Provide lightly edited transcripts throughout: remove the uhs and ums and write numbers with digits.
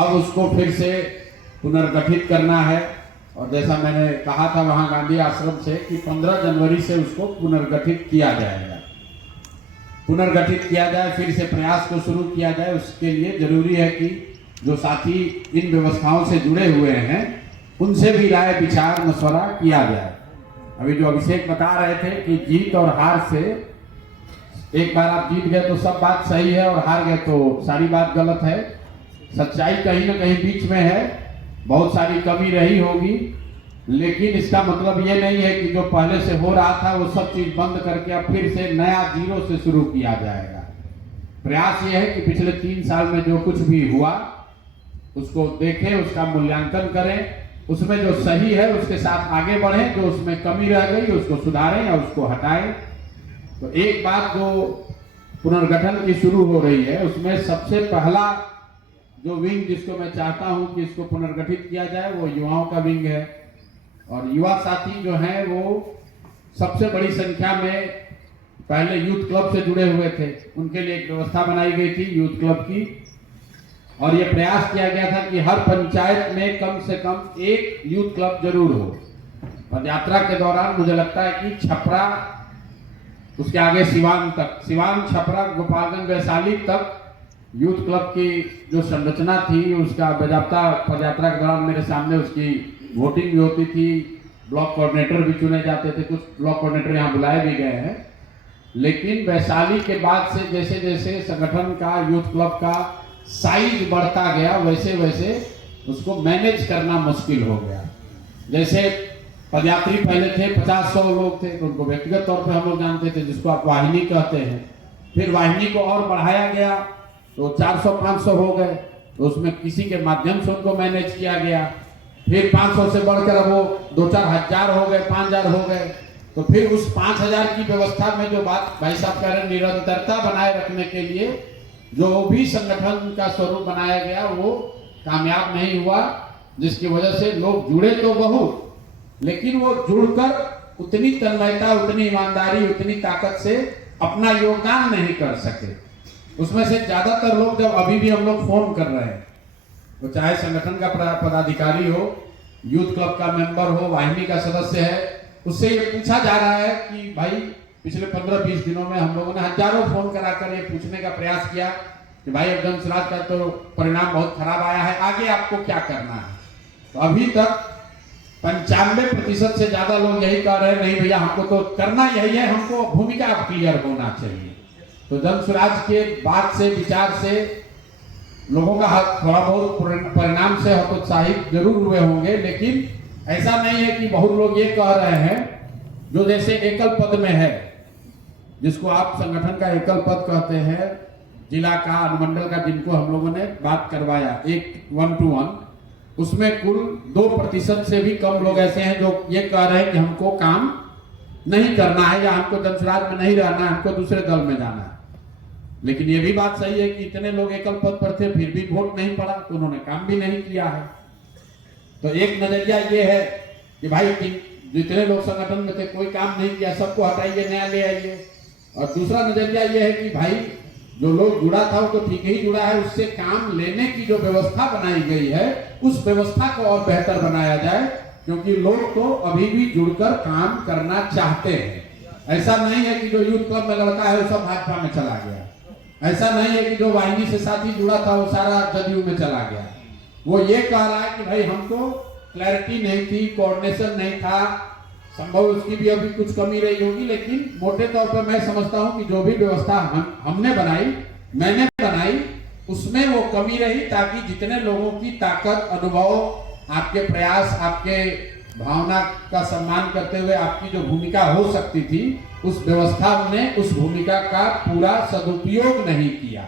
अब उसको फिर से पुनर्गठित करना है। और जैसा मैंने कहा था वहाँ गांधी आश्रम से कि 15 जनवरी से उसको पुनर्गठित किया जाएगा, पुनर्गठित किया जाए, फिर से प्रयास को शुरू किया जाए। उसके लिए जरूरी है कि जो साथी इन व्यवस्थाओं से जुड़े हुए हैं उनसे भी राय विचार मशवरा किया जाए। अभी जो अभिषेक बता रहे थे कि जीत और हार से, एक बार आप जीत गए तो सब बात सही है और हार गए तो सारी बात गलत है। सच्चाई कहीं ना कहीं बीच में है, बहुत सारी कमी रही होगी, लेकिन इसका मतलब ये नहीं है कि जो पहले से हो रहा था वो सब चीज बंद करके अब फिर से नया जीरो से शुरू किया जाएगा। प्रयास ये है कि पिछले 3 साल में जो कुछ भी हुआ उसको देखें, उसका मूल्यांकन करें, उसमें जो सही है उसके साथ आगे बढ़ें, जो उसमें कमी रह गई उसको सुधारें या उसको हटाएं। तो एक बात जो पुनर्गठन की शुरू हो रही है उसमें सबसे पहला जो विंग जिसको मैं चाहता हूं कि इसको पुनर्गठित किया जाए वो युवाओं का विंग है। और युवा साथी जो हैं वो सबसे बड़ी संख्या में पहले यूथ क्लब से जुड़े हुए थे, उनके लिए एक व्यवस्था बनाई गई थी यूथ क्लब की। और ये प्रयास किया गया था कि हर पंचायत में कम से कम एक यूथ क्लब जरूर हो। और यात्रा के दौरान मुझे लगता है कि छपरा, उसके आगे सिवान तक, सिवान, छपरा, गोपालगंज, वैशाली तक यूथ क्लब की जो संरचना थी उसका बाजाबता पदयात्रा के दौरान मेरे सामने उसकी वोटिंग भी होती थी, ब्लॉक कोऑर्डिनेटर भी चुने जाते थे, कुछ ब्लॉक कोऑर्डिनेटर यहाँ बुलाए भी गए हैं। लेकिन वैशाली के बाद से जैसे जैसे संगठन का, यूथ क्लब का साइज बढ़ता गया वैसे वैसे उसको मैनेज करना मुश्किल हो गया। जैसे पदयात्री पहले थे 50-100 लोग थे तो उनको व्यक्तिगत तौर पे हम लोग जानते थे, जिसको आप वाहिनी कहते हैं। फिर वाहिनी को और बढ़ाया गया तो 400-500 हो गए, तो उसमें किसी के माध्यम से उनको मैनेज किया गया। फिर 500 से बढ़कर अब वो 2-4 हजार हो गए, 5000 हो गए। तो फिर उस 5000 की व्यवस्था में जो बात भाई साहब कह रहे हैं, निरंतरता बनाए रखने के लिए जो भी संगठन का स्वरूप बनाया गया वो कामयाब नहीं हुआ, जिसकी वजह से लोग जुड़े तो बहुत, लेकिन वो जुड़कर उतनी तन्मयता, उतनी ईमानदारी, उतनी ताकत से अपना योगदान नहीं कर सके। उसमें से ज्यादातर लोग जब अभी भी हम लोग फोन कर रहे हैं, तो चाहे संगठन का पदाधिकारी हो, यूथ क्लब का मेंबर हो, वाहिनी का सदस्य है, उससे ये पूछा जा रहा है कि भाई पिछले 15-20 दिनों में हम लोगों ने हजारों फोन कराकर ये पूछने का प्रयास किया कि भाई एकदम सिराज का तो परिणाम बहुत खराब आया है, आगे आपको क्या करना है। तो अभी तक 95% से ज्यादा लोग यही कह रहे हैं, नहीं भैया हमको तो करना यही है, हमको भूमिका अब क्लियर होना चाहिए। तो जन स्वराज के बात से, विचार से लोगों का थोड़ा बहुत परिणाम से हतोत्साहित जरूर हुए होंगे, लेकिन ऐसा नहीं है कि बहुत लोग ये कह रहे हैं जो जैसे एकल पद में है, जिसको आप संगठन का एकल पद कहते हैं, जिला का, अनुमंडल का, जिनको हम लोगों ने बात करवाया 1 to 1, उसमें कुल 2% से भी कम लोग ऐसे हैं जो ये कह रहे हैं कि हमको काम नहीं करना है या हमको जनसुराज में नहीं रहना है, हमको दूसरे दल में जाना है। लेकिन ये भी बात सही है कि इतने लोग एकल पद पर थे फिर भी वोट नहीं पड़ा, तो उन्होंने काम भी नहीं किया है। तो एक नजरिया ये है कि भाई जितने लोग संगठन में थे कोई काम नहीं किया, सबको हटाइए, नया ले आइए। और दूसरा नजरिया ये है कि भाई जो लोग जुड़ा था वो तो ठीक ही जुड़ा है, उससे काम लेने की जो व्यवस्था बनाई गई है उस व्यवस्था को और बेहतर बनाया जाए, क्योंकि लोग तो अभी भी जुड़कर काम करना चाहते हैं। ऐसा नहीं है कि जो यूथ क्लब में लड़का है वो सब भाजपा में चला गया, ऐसा नहीं है कि जो वाहिनी से साथी जुड़ा था वो सारा जदयू में चला गया। वो ये कह रहा है कि भाई हमको क्लैरिटी नहीं थी, कोऑर्डिनेशन नहीं था, संभव उसकी भी अभी कुछ कमी रही होगी, लेकिन मोटे तौर पर मैं समझता हूं कि जो भी व्यवस्था हमने बनाई, मैंने बनाई, उसमें वो कमी रही ताकि जितने लोगों की ताकत, अनुभव, आपके प्रयास, आपके भावना का सम्मान करते हुए आपकी जो भूमिका हो सकती थी, उस व्यवस्था ने उस भूमिका का पूरा सदुपयोग नहीं किया।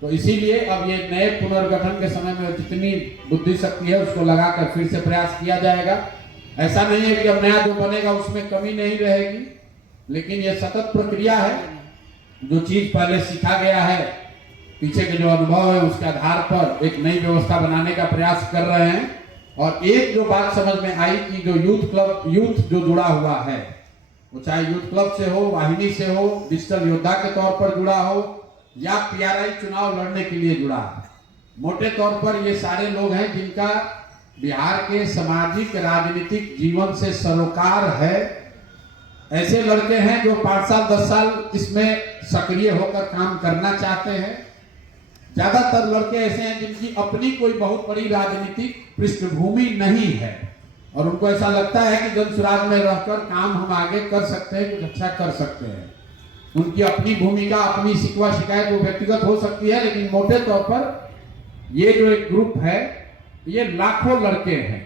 तो इसीलिए अब ये नए पुनर्गठन के समय में जितनी बुद्धि शक्ति है उसको लगाकर फिर से प्रयास किया जाएगा। ऐसा नहीं है कि अब नया जो बनेगा उसमें कमी नहीं रहेगी, लेकिन ये सतत प्रक्रिया है। जो चीज पहले सीखा गया है, पीछे के जो अनुभव है उसके आधार पर एक नई व्यवस्था बनाने का प्रयास कर रहे हैं। और एक जो बात समझ में आई कि जो यूथ जो जुड़ा हुआ है, वो चाहे यूथ क्लब से हो, वाहिनी से हो, डिजिटल योद्धा के तौर पर जुड़ा हो या PRI चुनाव लड़ने के लिए जुड़ा है, मोटे तौर पर ये सारे लोग हैं जिनका बिहार के सामाजिक राजनीतिक जीवन से सरोकार है। ऐसे लड़के हैं जो 5 साल 10 साल इसमें सक्रिय होकर काम करना चाहते हैं। ज्यादातर लड़के ऐसे हैं जिनकी अपनी कोई बहुत बड़ी राजनीतिक पृष्ठभूमि नहीं है और उनको ऐसा लगता है कि जन सुराज में रहकर काम हम आगे कर सकते हैं, कुछ अच्छा कर सकते हैं। उनकी अपनी भूमिका, अपनी शिकवा शिकायत वो व्यक्तिगत हो सकती है, लेकिन मोटे तौर पर ये जो एक ग्रुप है ये लाखों लड़के हैं,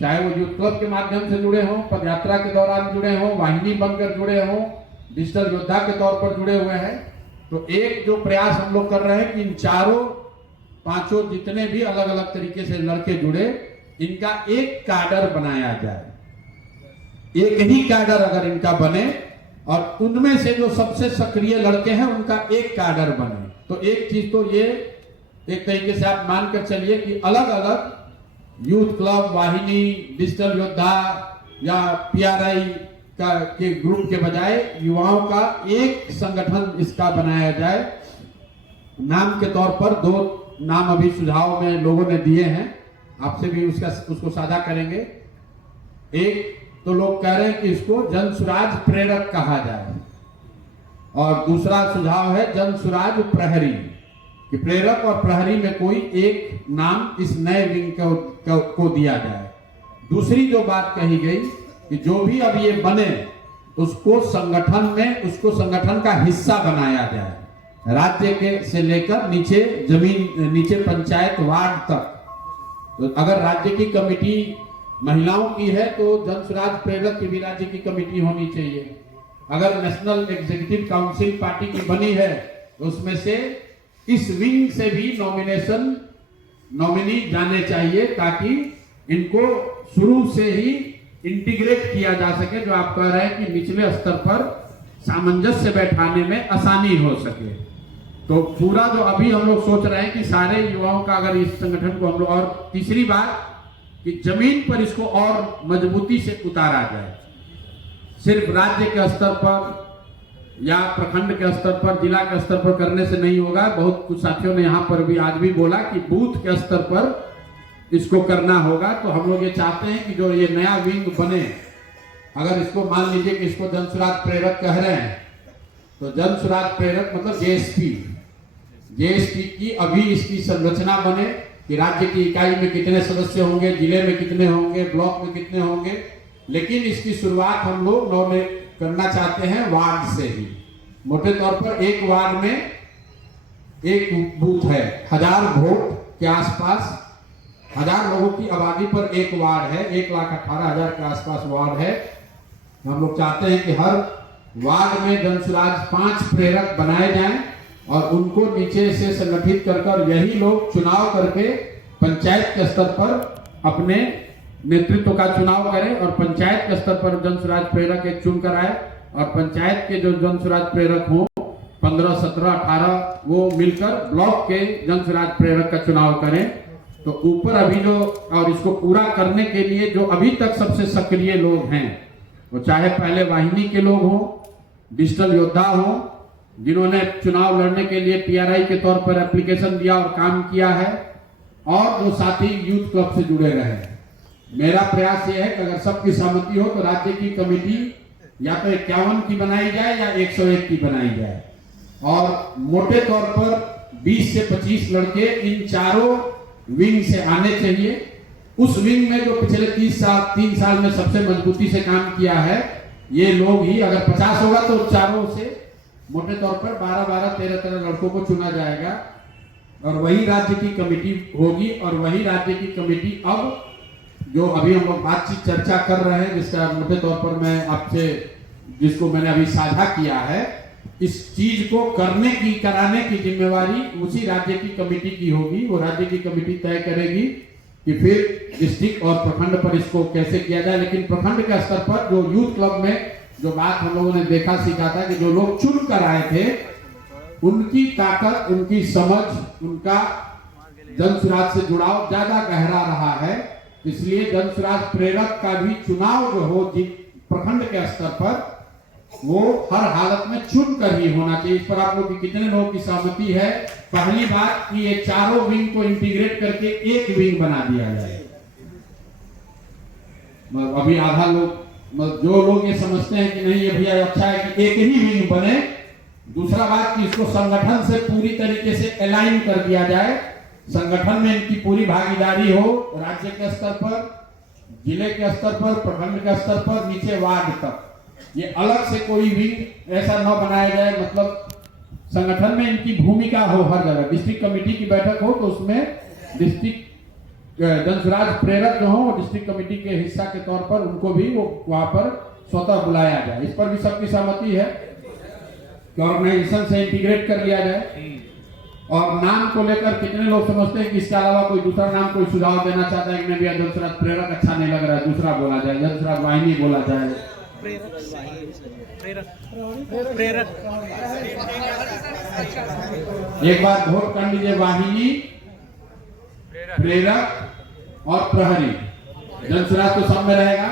चाहे वो यूथ क्लब के माध्यम से जुड़े हों, पदयात्रा के दौरान जुड़े हों, वाहिनी बनकर जुड़े हों, डिजिटल योद्धा के तौर पर जुड़े हुए हैं। तो एक जो प्रयास हम लोग कर रहे हैं कि इन चारों पांचों जितने भी अलग अलग तरीके से लड़के जुड़े, इनका एक कैडर बनाया जाए। एक ही कैडर अगर इनका बने और उनमें से जो सबसे सक्रिय लड़के हैं उनका एक कैडर बने, तो एक चीज तो ये एक तरीके से आप मानकर चलिए कि अलग अलग यूथ क्लब, वाहिनी, डिजिटल योद्धा या पीआरआई के ग्रुप के बजाय युवाओं का एक संगठन इसका बनाया जाए। नाम के तौर पर 2 नाम अभी सुझाव में लोगों ने दिए हैं, आपसे भी उसको साझा करेंगे। एक तो लोग कह रहे हैं कि इसको जन सुराज प्रेरक कहा जाए और दूसरा सुझाव है जन सुराज प्रहरी, कि प्रेरक और प्रहरी में कोई एक नाम इस नए विंग को दिया जाए। दूसरी जो बात कही गई कि जो भी अब ये बने उसको संगठन का हिस्सा बनाया जाए, राज्य के से लेकर नीचे पंचायत वार्ड तक। तो अगर राज्य की कमेटी महिलाओं की है तो जन सुराज प्रेरक की भी राज्य की कमेटी होनी चाहिए। अगर नेशनल एग्जीक्यूटिव काउंसिल पार्टी की बनी है तो उसमें से इस विंग से भी नॉमिनी जाने चाहिए, ताकि इनको शुरू से ही इंटीग्रेट किया जा सके। जो आप कह रहे हैं कि निचले स्तर पर सामंजस्य बैठाने में आसानी हो सके। तो पूरा जो अभी हम लोग सोच रहे हैं कि सारे युवाओं का अगर इस संगठन को हम लोग, और तीसरी बात कि जमीन पर इसको और मजबूती से उतारा जाए। सिर्फ राज्य के स्तर पर या प्रखंड के स्तर पर, जिला के स्तर पर करने से नहीं होगा। बहुत कुछ साथियों ने यहाँ पर भी आज भी बोला कि बूथ के स्तर पर इसको करना होगा। तो हम लोग ये चाहते हैं कि जो ये नया विंग बने, अगर इसको मान लीजिए कि इसको जन सुराज प्रेरक कह रहे हैं, तो जन सुराज प्रेरक मतलब जेएसपी की अभी इसकी संरचना बने कि राज्य की इकाई में कितने सदस्य होंगे, जिले में कितने होंगे, ब्लॉक में कितने होंगे। लेकिन इसकी शुरुआत हम लोग करना चाहते हैं वार्ड से ही। मोटे तौर पर एक वार्ड में एक बूथ है, 1000 वोट के आसपास, 1000 लोगों की आबादी पर एक वार्ड है, 1,18,000 के आसपास वार्ड है। हम लोग चाहते हैं कि हर वार्ड में जन सुराज 5 प्रेरक बनाए जाएं और उनको नीचे से संगठित कर यही लोग चुनाव करके पंचायत के स्तर पर अपने नेतृत्व का चुनाव करें और पंचायत के स्तर पर जन सुराज प्रेरक एक चुन कर आए और पंचायत के जो जन सुराज प्रेरक हो 15, 17, 18 वो मिलकर ब्लॉक के जन सुराज प्रेरक का चुनाव करें। तो ऊपर अभी जो, और इसको पूरा करने के लिए जो अभी तक सबसे सक्रिय लोग हैं, वो चाहे पहले वाहिनी के लोग हों, डिजिटल योद्धा हों, जिन्होंने चुनाव लड़ने के लिए पीआरआई के तौर पर एप्लीकेशन दिया और काम किया है, और जो साथी यूथ क्लब से जुड़े रहे। मेरा प्रयास यह है कि अगर सबकी सहमति हो तो राज्य की कमेटी या तो 51 की बनाई जाए या 101 की बनाई जाए, और मोटे तौर पर 20 से 25 लड़के इन चारों विंग से आने चाहिए। उस विंग में जो पिछले 3 साल में सबसे मजबूती से काम किया है, ये लोग ही, अगर 50 होगा तो चारों से मोटे तौर पर 12-12, 13-13 लड़कों को चुना जाएगा और वही राज्य की कमेटी होगी। और वही राज्य की कमेटी अब जो अभी हम लोग बातचीत चर्चा कर रहे हैं, जिसका मोटे तौर पर मैं आपसे, जिसको मैंने अभी साझा किया है, इस चीज को कराने की जिम्मेवारी उसी राज्य की कमेटी की होगी। वो राज्य की कमेटी तय करेगी कि फिर डिस्ट्रिक्ट और प्रखंड पर इसको कैसे किया जाए। लेकिन प्रखंड के स्तर पर जो यूथ क्लब में जो बात हम लोगों ने देखा सीखा था कि जो लोग चुन कर आए थे, उनकी ताकत, उनकी समझ, उनका जन सुराज से जुड़ाव ज्यादा गहरा रहा है। इसलिए जन सुराज प्रेरक का भी चुनाव जो हो प्रखंड के स्तर पर, वो हर हालत में चुन कर ही होना चाहिए। इस पर आप लोग की कितने लोगों की सहमति है? पहली बात कि ये चारों विंग को इंटीग्रेट करके एक विंग बना दिया जाए। अभी आधा लोग जो लोग ये समझते हैं कि नहीं ये भैया अच्छा है कि एक ही विंग बने। दूसरा बात कि इसको संगठन से पूरी तरीके से अलाइन कर दिया जाए, संगठन में इनकी पूरी भागीदारी हो, राज्य के स्तर पर, जिले के स्तर पर, प्रखंड के स्तर पर, नीचे वार्ड तक। ये अलग से कोई विंग ऐसा न बनाया जाए, मतलब संगठन में इनकी भूमिका हो हर जगह। डिस्ट्रिक्ट कमेटी की बैठक हो तो उसमें डिस्ट्रिक्ट जनसुराज प्रेरक जो हो डिस्ट्रिक्ट कमेटी के हिस्सा के तौर पर उनको भी वो वहां पर स्वतः बुलाया जाए। इस पर भी सबकी सहमति है कि ऑर्गेनाइजेशन से इंटीग्रेट कर लिया जाए। और नाम को लेकर कितने लोग समझते हैं कि इसके अलावा कोई दूसरा नाम कोई सुझाव देना चाहता है कि नहीं भैया जनसुराज प्रेरक अच्छा नहीं लग रहा है, दूसरा बोला जाए, जनसुराज वाहिनी बोला जाए। एक बार वोट कर लीजिए, वाहिनी, प्रेरक और प्रहरी। जनसुराज तो सब में रहेगा।